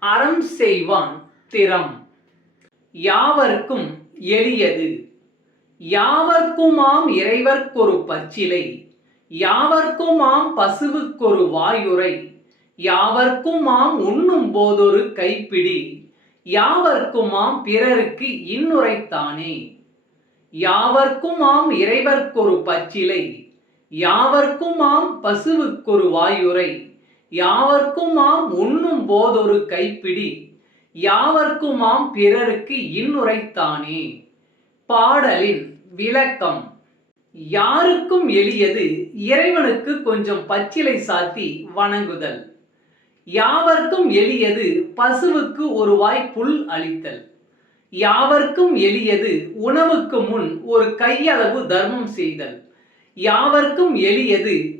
அறம் செய்வான் திறம். யாவர்க்கும் எளியது. யாவர்க்குமாம் இறைவர்க்கொரு பச்சிலை. யாவர்க்குமாம் பசுவுக்கொரு வாயுரை யாவர்க்குமாம் உண்ணும் போதொரு கைப்பிடி. யாவர்க்குமாம் பிறருக்கு இன்னுரைத்தானே. யாவர்க்குமாம் இறைவர்க்கொரு பச்சிலை. யாவர்க்குமாம் பசுவுக்கொரு வாயுரை யாவர்க்குமாம் உண்ணும் போதொரு கைப்பிடி யாவர்க்குமாம் பிறருக்கு இன்னுரைத்தானே? பாடலின் விளக்கம். யாருக்கும் எளியது இறைவனுக்கு கொஞ்சம் பச்சிலை சாத்தி வணங்குதல். யாவர்க்கும் எளியது பசுவுக்கு ஒரு வாய் புல் அளித்தல். யாவர்க்கும் எளியது உணவுக்கு முன் ஒரு கையளவு தர்மம் செய்தல். யாவர்க்கும் எளியது